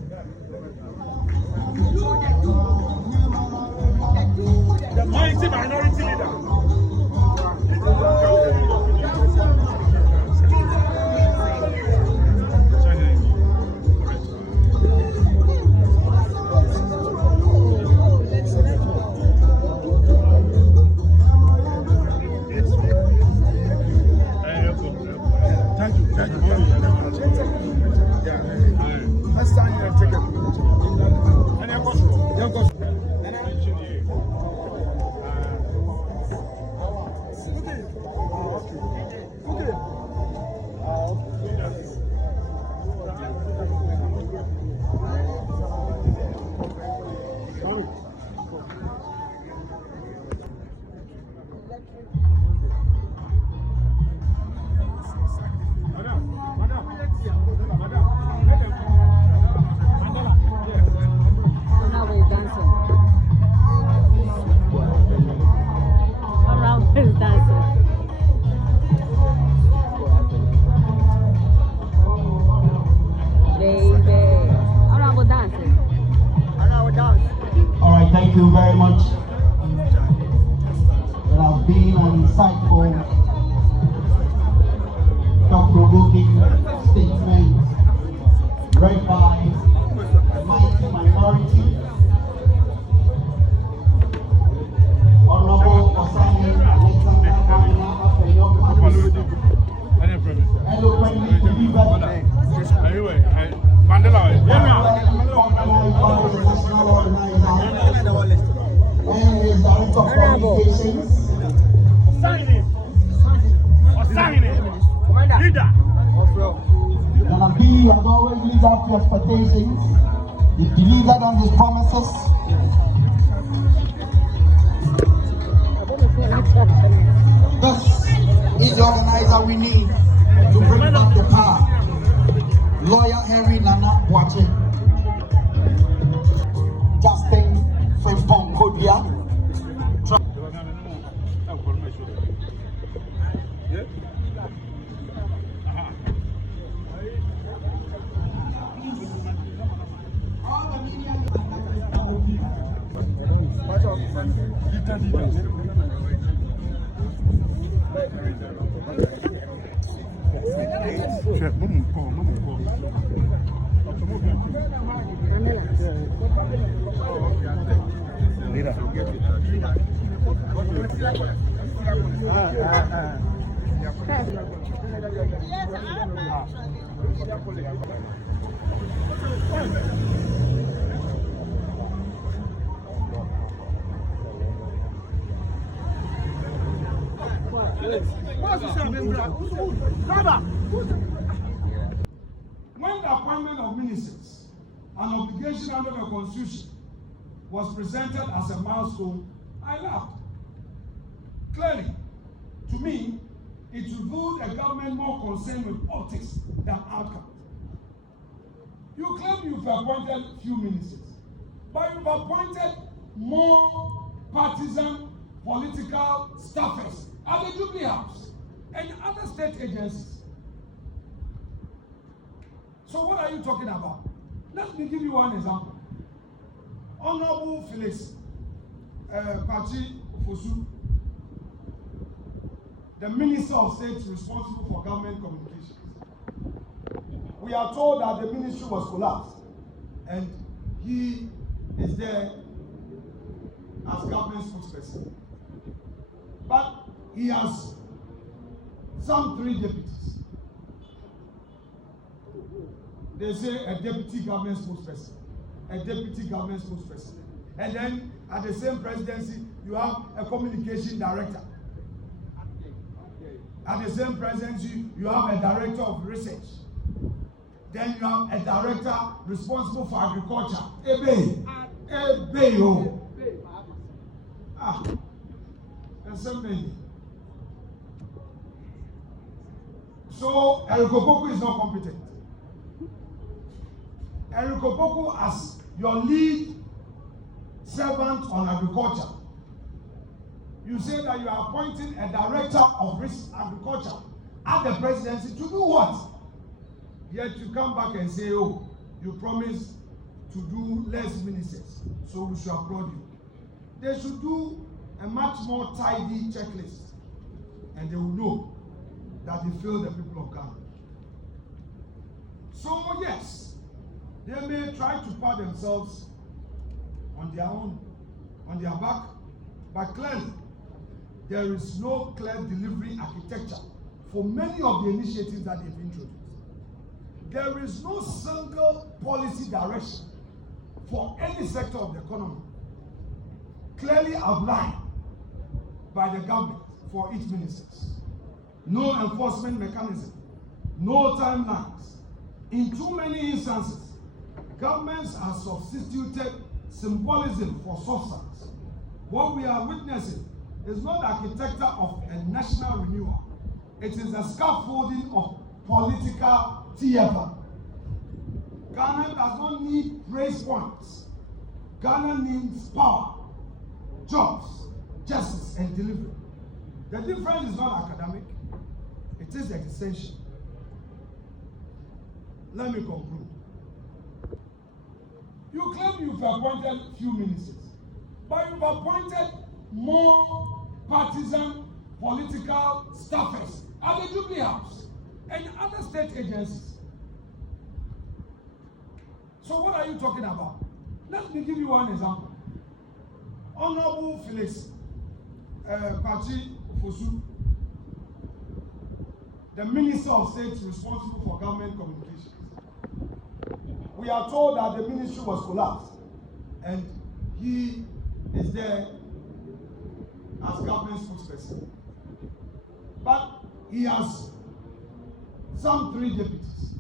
The mighty minority leader. Thank you very much. There have been an insightful, thought-provoking statement read by the mighty minority, Honorable Osani Alexander Afenyo, eloquently delivered. Mandela. And his director of communications. Leader. And he has always lived up to expectations. He delivered on his promises. This is the organizer we need to bring back the power. Lawyer Henry Nana Boache. Justin Frimpong Kodia. When the appointment of ministers, an obligation under the Constitution, was presented as a milestone, I laughed. Clearly, to me, it revealed a government more concerned with optics than outcomes. You claim you've appointed few ministers, but you've appointed more partisan political staffers at the Jubilee House and other state agencies. So what are you talking about? Let me give you one example. Honorable Felix Pachi Fosu, the Minister of State responsible for government communications. We are told that the ministry was collapsed and he is there as government spokesperson. But he has some 3 deputies. They say a deputy government spokesperson, a deputy government spokesperson. And then at the same presidency, you have a communication director. At the same presidency, you have a director of research. Then you have a director responsible for agriculture. And so many. So Erikopoku is not competent. Erikopoku as your lead servant on agriculture. You say that you are appointing a director of risk agriculture at the presidency to do what? Yet you come back and say, oh, you promised to do less ministers, so we should applaud you. They should do a much more tidy checklist, and they will know that they fail the people of Ghana. So yes, they may try to pat themselves on their own, on their back, but clearly there is no clear delivery architecture for many of the initiatives that they've introduced. There is no single policy direction for any sector of the economy clearly outlined by the government for each minister. No enforcement mechanism, no timelines. In too many instances, governments have substituted symbolism for substance. What we are witnessing is not the architecture of a national renewal. It is the scaffolding of political theater. Ghana does not need praise points. Ghana needs power, jobs, justice, and delivery. The difference is not academic, it is existential. Let me conclude. You claim you've appointed few ministers, but you've appointed more partisan political staffers at the Jubilee House and other state agencies. So what are you talking about? Let me give you one example. Honorable Felix Pachi Fosu, the Minister of State responsible for government communications. We are told that the ministry was collapsed, and he is there as government spokesperson. But he has some 3 deputies.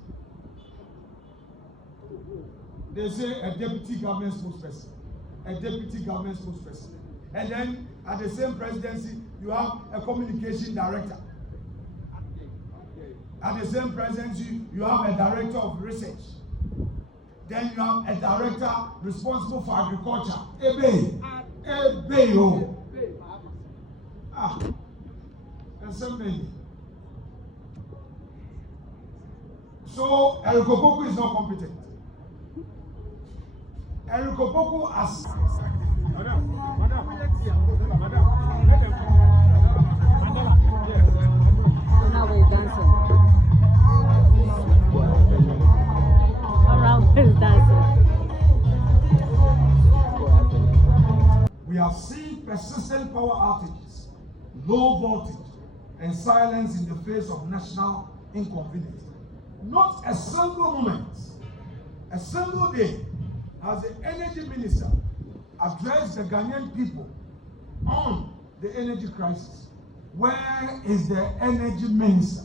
They say a deputy government spokesperson, a deputy government spokesperson. And then at the same presidency, you have a communication director. At the same presidency, you have a director of research. Then you have a director responsible for agriculture. Eeii. Assembly. So Erikopoku is not competent. Erikopoku has. Now we're dancing. Around is dancing. We have seen persistent power outages, low voltage, and silence in the face of national inconvenience. Not a single moment, a single day has the energy minister addressed the Ghanaian people on the energy crisis. Where is the energy minister?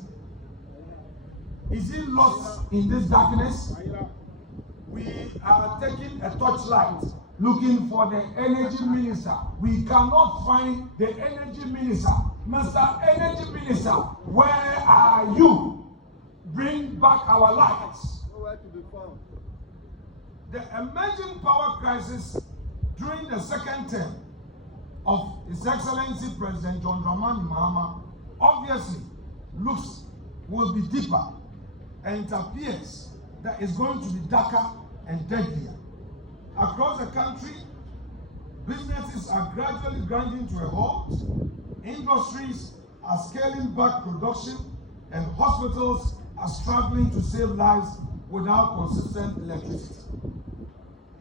Is he lost in this darkness? We are taking a torchlight looking for the energy minister. We cannot find the energy minister. Mr. Energy Minister, where are you? Bring back our lights. Nowhere to be found. The emerging power crisis during the second term of His Excellency President John Dramani Mahama obviously will be deeper, and it appears that it's going to be darker and deadlier. Across the country, businesses are gradually grinding to a halt, industries are scaling back production, and hospitals are struggling to save lives without consistent electricity.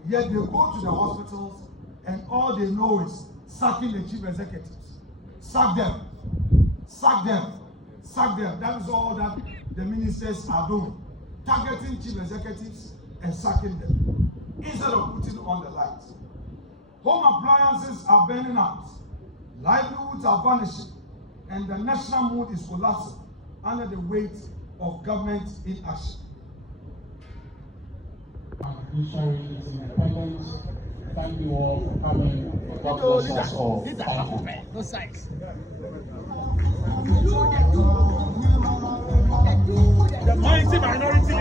Yet they go to the hospitals and all they know is sacking the chief executives. Sack them, sack them, sack them. That is all that the ministers are doing. Targeting chief executives and sacking them, instead of putting on the lights. Home appliances are burning out, livelihoods are vanishing, and the national mood is collapsing under the weight of government inaction. Judiciary is independent. Thank you all for coming. God bless us all. Thank you. No size. The mighty minority